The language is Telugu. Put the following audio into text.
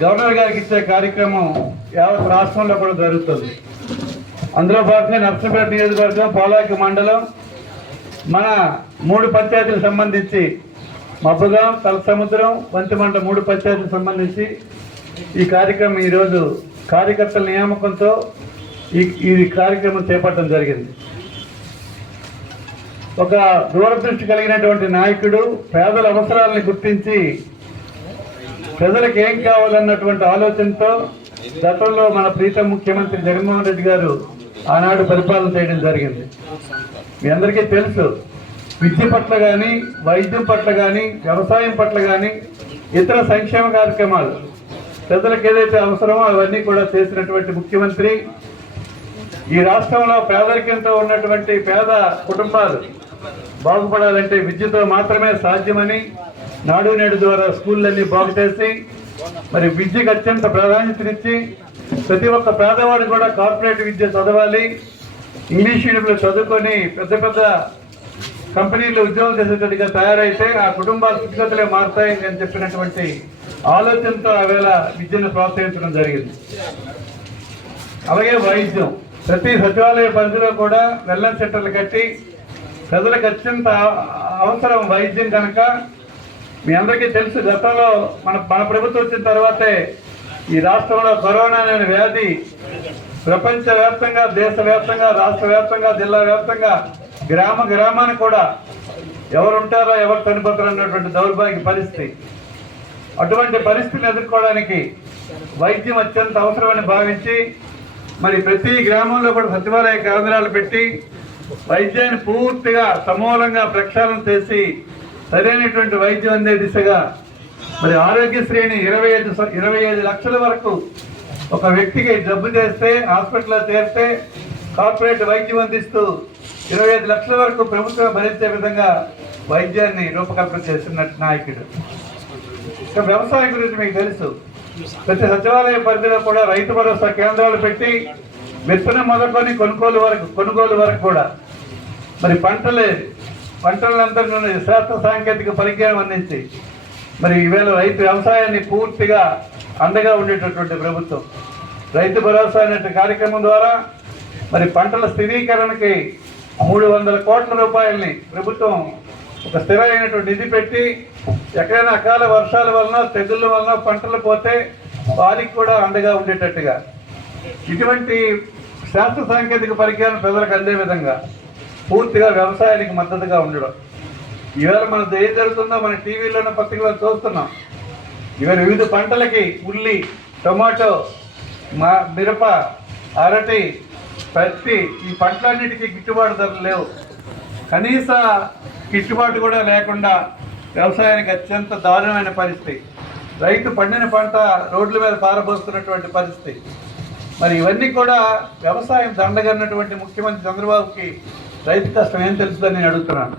గవర్నర్ గారికి ఇచ్చే కార్యక్రమం యావత్ రాష్ట్రంలో కూడా జరుగుతుంది. అందులో భాగంగా నర్సంపేట నియోజకవర్గం పోలాకి మండలం మన మూడు పంచాయతీలకు సంబంధించి మబ్బుగాం తలసముద్రం వంతిమండ మూడు పంచాయతీలకు సంబంధించి ఈ కార్యక్రమం ఈరోజు కార్యకర్తల నియామకంతో ఈ ఈ కార్యక్రమం చేపట్టడం జరిగింది. ఒక దూరదృష్టి కలిగినటువంటి నాయకుడు పేదల అవసరాలను గుర్తించి ప్రజలకు ఏం కావాలన్నటువంటి ఆలోచనతో గతంలో మన ప్రీతం ముఖ్యమంత్రి జగన్మోహన్ రెడ్డి గారు ఆనాడు పరిపాలన చేయడం జరిగింది. మీ అందరికీ తెలుసు విద్య పట్ల కానీ వైద్యం పట్ల కానీ వ్యవసాయం పట్ల కానీ ఇతర సంక్షేమ కార్యక్రమాలు ప్రజలకు ఏదైతే అవసరమో అవన్నీ కూడా చేసినటువంటి ముఖ్యమంత్రి. ఈ రాష్ట్రంలో పేదరికంతో ఉన్నటువంటి పేద కుటుంబాలు బాగుపడాలంటే విద్యతో మాత్రమే సాధ్యమని నాడు నేడు ద్వారా స్కూళ్ళన్నీ బాగు చేసి మరి విద్యకు అత్యంత ప్రాధాన్యతనిచ్చి ప్రతి ఒక్క పేదవాడు కూడా కార్పొరేట్ విద్య చదవాలి ఇంగ్లీష్ మీడియంలో చదువుకొని పెద్ద పెద్ద కంపెనీలు ఉద్యోగం చేసేటట్టుగా తయారైతే ఆ కుటుంబాల స్థితిగతులే మారుతాయి అని చెప్పినటువంటి ఆలోచనతో ఆవేళ విద్యను ప్రోత్సహించడం జరిగింది. అలాగే వైద్యం. ప్రతి సచివాలయ పరిధిలో కూడా వెల్నెస్ సెంటర్లు కట్టి ప్రజలకు అత్యంత అవసరం వైద్యం కనుక మీ అందరికీ తెలుసు గతంలో మన మన ప్రభుత్వం వచ్చిన తర్వాతే ఈ రాష్ట్రంలో కరోనా అనే వ్యాధి ప్రపంచవ్యాప్తంగా దేశవ్యాప్తంగా రాష్ట్ర వ్యాప్తంగా జిల్లా వ్యాప్తంగా గ్రామ గ్రామానికి కూడా ఎవరు ఉంటారో ఎవరు చనిపోతారో అన్నటువంటి దౌర్భాగ్య పరిస్థితి. అటువంటి పరిస్థితిని ఎదుర్కోవడానికి వైద్యం అత్యంత అవసరమని భావించి మరి ప్రతి గ్రామంలో కూడా సచివాలయ కేంద్రాలు పెట్టి వైద్యాన్ని పూర్తిగా సమూలంగా ప్రక్షాళన చేసి సరైనటువంటి వైద్యం అందే దిశగా మరి ఆరోగ్యశ్రేణి ఇరవై ఐదు ఇరవై ఐదు లక్షల వరకు ఒక వ్యక్తికి జబ్బు చేస్తే హాస్పిటల్లో చేస్తే కార్పొరేట్ వైద్యం అందిస్తూ ఇరవై ఐదు లక్షల వరకు ప్రభుత్వం భరించే విధంగా వైద్యాన్ని రూపకల్పన చేస్తున్న నాయకుడు. ఇక వ్యవసాయం గురించి మీకు తెలుసు. ప్రతి సచివాలయ పరిధిలో కూడా రైతు భరోసా కేంద్రాలు పెట్టి విత్తనం మొదలుకొని కొనుగోలు వరకు కొనుగోలు వరకు కూడా. మరి పంటలే పంటలందరినీ శాస్త్ర సాంకేతిక పరిజ్ఞానం అందించి మరి ఈవేళ రైతు వ్యవసాయాన్ని పూర్తిగా అండగా ఉండేటటువంటి ప్రభుత్వం. రైతు భరోసా అనే కార్యక్రమం ద్వారా మరి పంటల స్థిరీకరణకి మూడు వందల కోట్ల రూపాయలని ప్రభుత్వం ఒక స్థిరమైనటువంటి నిధి పెట్టి ఎక్కడైనా అకాల వర్షాల వలన తెగుళ్ళ వలన పంటలు పోతే వారికి కూడా అండగా ఉండేటట్టుగా. ఇటువంటి శాస్త్ర సాంకేతిక పరిజ్ఞానం ప్రజలకు అందే విధంగా పూర్తిగా వ్యవసాయానికి మద్దతుగా ఉండడం. ఈవేళ మన ఏం జరుగుతుందో మన టీవీలోనే పత్రికలో చూస్తున్నాం. ఇవాళ వివిధ పంటలకి ఉల్లి టొమాటో మా మిరప అరటి పత్తి ఈ పంటలన్నిటికీ గిట్టుబాటు ధరలు లేవు. కనీస గిట్టుబాటు కూడా లేకుండా వ్యవసాయానికి అత్యంత దారుణమైన పరిస్థితి. రైతు పండిన పంట రోడ్ల మీద పారబోస్తున్నటువంటి పరిస్థితి. మరి ఇవన్నీ కూడా వ్యవసాయం దండగన్నటువంటి ముఖ్యమంత్రి చంద్రబాబుకి రైతు కష్టం ఏం తెలుస్తుందని నేను అడుగుతున్నాను.